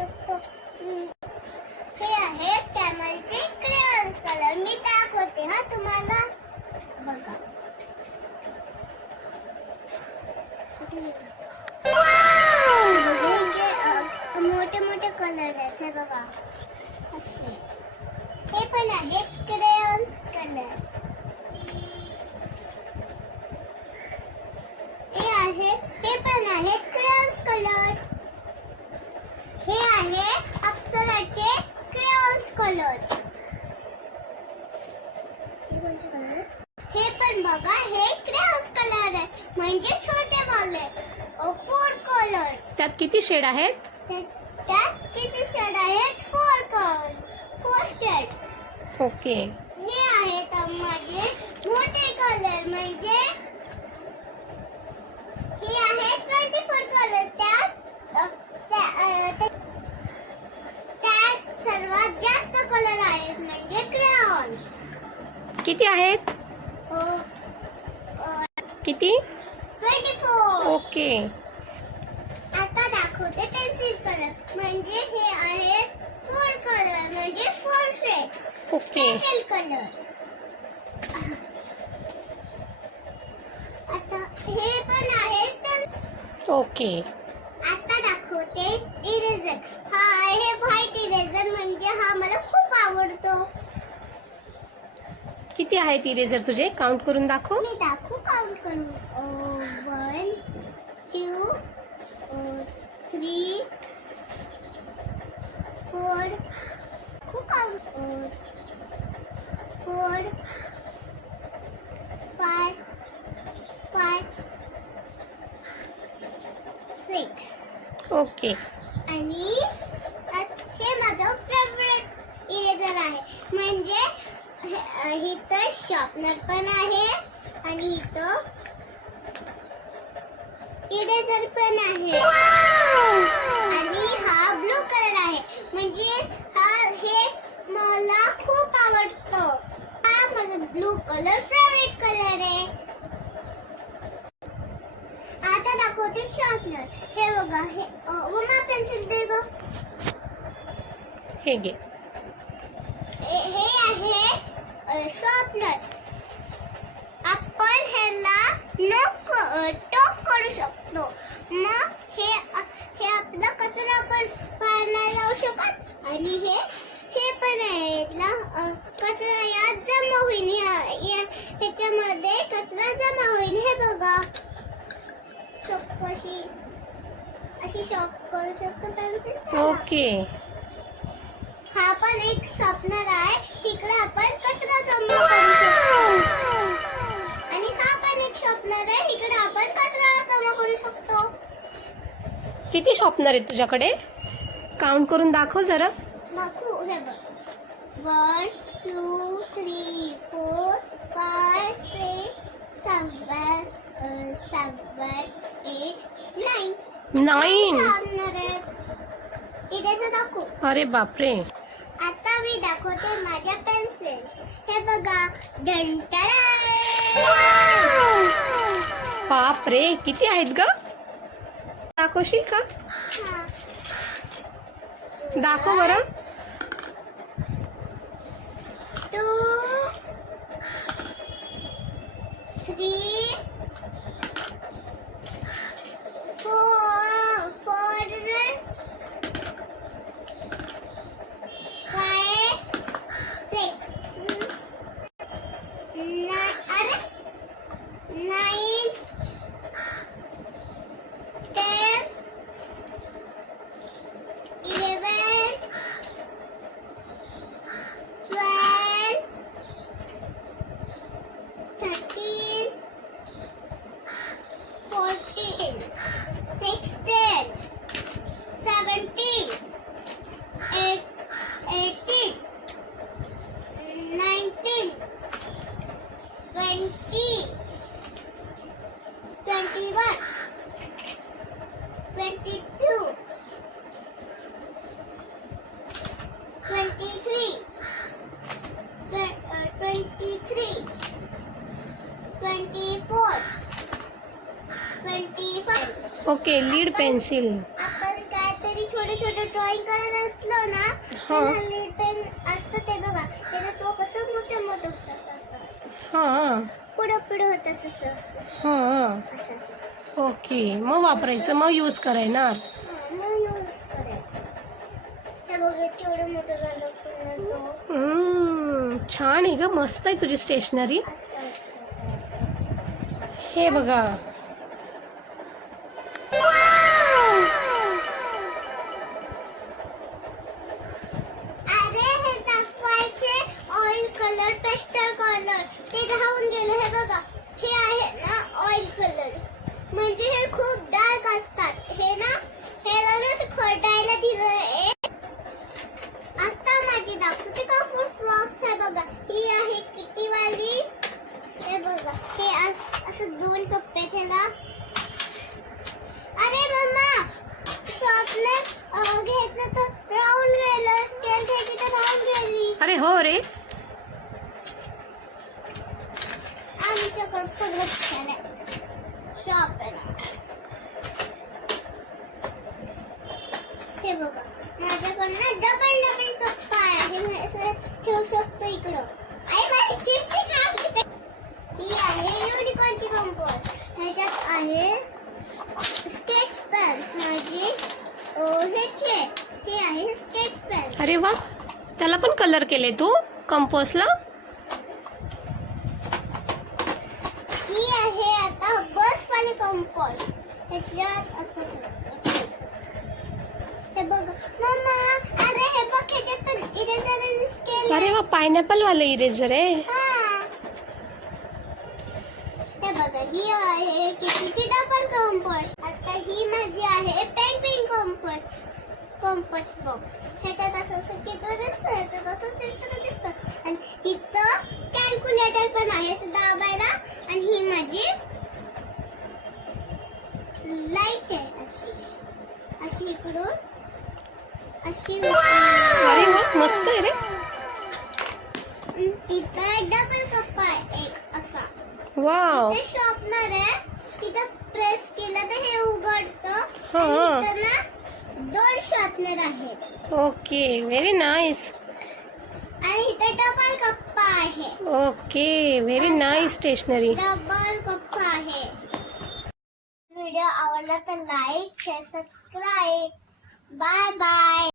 शकतो. हे आहे कॅमलचे क्रेयॉन्स कलर मी दाखवते हा तुम्हाला. बघा. मोठे मोठे कलर आहेत. हे बघा. असे. हे पण आहे क्रेयॉन्स कलर हे आहे हे पण आहे क्रेयॉन्स कलर हे आहे अप्सराचे क्रेयॉन्स कलर हे पण बघा हे क्रेयॉन्स कलर आहे म्हणजे छोटे वाले फोर कलर त्यात किती शेड आहेत? त्यात किती शेड आहेत? Four colour four shade okay हे आहेत माझे मोठे कलर म्हणजे हे आहे ट्वेंटी फोर कलर त्यात त्यात सर्वात जास्त कलर आहेत म्हणजे क्रेयॉन किती आहेत? किती? ट्वेंटी फोर ओके कलर म्हणजे हे आहेत फोर कलर म्हणजे four shades okay pencil colour आता हे पण आहेत तर ओके आता दाखवते इरेझर हा आहे व्हाईट इरेझर म्हणजे हा मला खूप आवडतो. किती आहेत इरेझर तुझे? काउंट करून दाखव. मी दाखवू काउंट करू one two three four count four five five six okay आणि आत- हे माझं फेवरेट इरेझर आहे. म्हणजे हे- इथं शॉर्पनर पण आहे आणि इथं इरेझर पण आहे. आणि हा ब्लू कलर आहे. म्हणजे मला खूप आवडतो. हा माझा ब्लू कलर फेवरेट कलर आहे. आता दाखवते शॉर्पनर हे बघा हे उमा पेन्सिल दे ग. हे घे. हे आहे शॉर्पनर आपण ह्याला नोक टोक करू शकतो मग हे अ- हे आपला कचरा आपण बाहेर नाही जाऊ शकत आणि हे हे पण आहे यातला अ, कचरा यात जमा होईल ह्या- या- ह्याच्यामध्ये कचरा जमा होईल. हे बघा. शॉप अशी अशी शॉप करू शकतो पेन्सिल ओके हा पण एक शॉपनर आहे. इकडे आपण कचरा जमा करू शकतो. आणि हा पण एक शॉपनर आहे. इकडे आपण कचरा जमा करू शकतो. किती शॉपनर आहेत तुझ्याकडे? काउंट करून दाखव जरा. दाखवू. हे बघ. One two three four seven eight nine nine अरे बापरे. आता मी दाखवते माझ्या पेन्सिल हे बघा बाप रे किती आहेत ग? दाखवशील का. दाखव बरं. Two three four four five six अरे nine ten eleven twelve, thirteen, lead pencil. आपण काहीतरी छोटे छोटे ड्रॉइंग करत असलो ना हा. लीड पेन असतं ते बघा. त्याचा तो कसं मोठं मोठं होतं असं असं हां पुढं पुढं होतं असं असं असं. हां असं असं. ओके मग वापरायचं मग यूज करायणार. हा, मग यूज करायचं. हे बघा केवढं मोठं झालं पूर्ण तो. हम्म, छान आहे ग. मस्त आहे तुझी स्टेशनरी असं असं. हे बघा. अरे हो रे। आमच्याकडे सगळं छान आहे शॉप आहे हे बघा माझ्याकडनं डबल डबल कप्पा आहे. असं ठेवू शकतो इकडं. आई माझी चिमटी काढते ही आहे युनिकॉर्नची कंपोस्ट ह्याच्यात आहे स्केच पेन माझी अं, हे आहे स्केच पेन अरे वा. त्याला पण कलर केले तू कंपोस्टला ही आहे आता बस वाली कंपोस्ट ह्याच्यात असं ठेवतो. हे बघ. मम्मा अरे हे बघ ह्याच्यात पण इरेजर आणि स्केल अरे वा पायनॅपल वाला इरेझर आहे हा हे बघा ही आहे कितीची डबल कंपोस्ट आता ही माझी आहे पेंटिंग कंपोस्ट कंपोस्ट बॉक्स ह्याच्यात असं चित्र दिसतं ह्याच्यात असं चित्र दिसतं आणि इथं कॅल्क्युलेटर पण आहे असं दाबायला आणि ही माझी लाइट आहे अशी अशी इकडून अशी अरे मस्त आहे रे. इथं डबल कप्पा आहे एक असा. वाव ते शॉपनर आहे इथं प्रेस केलं तर हे उघडतं. हा. आणि इथं ना दोन शॉपनर आहेत. ओके व्हेरी नाईस आणि इथं डबल कप्पा आहे. Okay very nice stationery double कप्पा आहे. व्हिडिओ आवडला तर like share subscribe bye bye